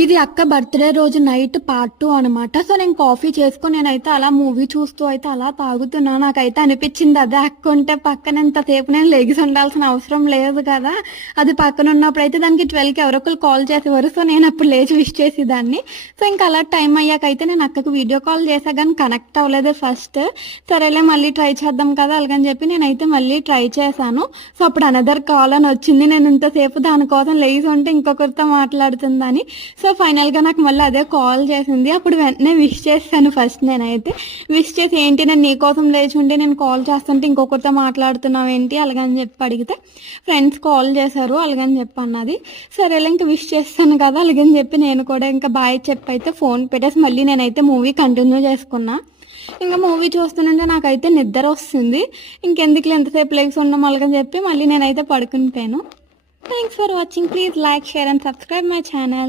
ఇది అక్క బర్త్డే రోజు నైట్ పార్ట్ 2 అనమాట. సో నేను కాఫీ చేసుకుని నేనైతే అలా మూవీ చూస్తూ అయితే అలా తాగుతున్నా. నాకైతే అనిపించింది అదే అక్క ఉంటే పక్కన ఇంతసేపు నేను లెగిసి ఉండాల్సిన అవసరం లేదు కదా. అది పక్కన ఉన్నప్పుడు అయితే దానికి 12కి ఎవరొకరు కాల్ చేసేవారు. సో నేను అప్పుడు లేచి విష్ చేసేదాన్ని. సో ఇంకా అలా టైం అయ్యాకైతే నేను అక్కకు వీడియో కాల్ చేసా కానీ కనెక్ట్ అవ్వలేదు ఫస్ట్. సరేలే మళ్ళీ ట్రై చేద్దాం కదా అలాగని చెప్పి నేనైతే మళ్ళీ ట్రై చేశాను. సో అప్పుడు అనదర్ కాల్ అని వచ్చింది. నేను ఇంతసేపు దానికోసం లేచి ఉంటే ఇంకొకరితో మాట్లాడుతుందని. సో ఫైనల్గా నాకు మళ్ళీ అదే కాల్ చేసింది. అప్పుడు వెంటనే విష్ చేశాను ఫస్ట్. నేనైతే విష్ చేసి ఏంటి నేను నీకోసం లేచి ఉంటే నేను కాల్ చేస్తుంటే ఇంకొకరితో మాట్లాడుతున్నావు ఏంటి అలాగని చెప్పి అడిగితే ఫ్రెండ్స్ కాల్ చేశారు అలాగని చెప్పి అన్నది. సరేలే ఇంకా విష్ చేస్తాను కదా అలాగని చెప్పి నేను కూడా ఇంకా బాయ్ చెప్పి అయితే ఫోన్ పెట్టేసి మళ్ళీ నేనైతే మూవీ కంటిన్యూ చేసుకున్నా. ఇంకా మూవీ చూస్తుంటే నాకైతే నిద్ర వస్తుంది. ఇంకెందుకు ఎంతసేపు లెగ్స్ ఉన్నాం అలాగని చెప్పి మళ్ళీ నేనైతే పడుకుని పోయాను. Thanks for watching. Please like, share and subscribe my channel.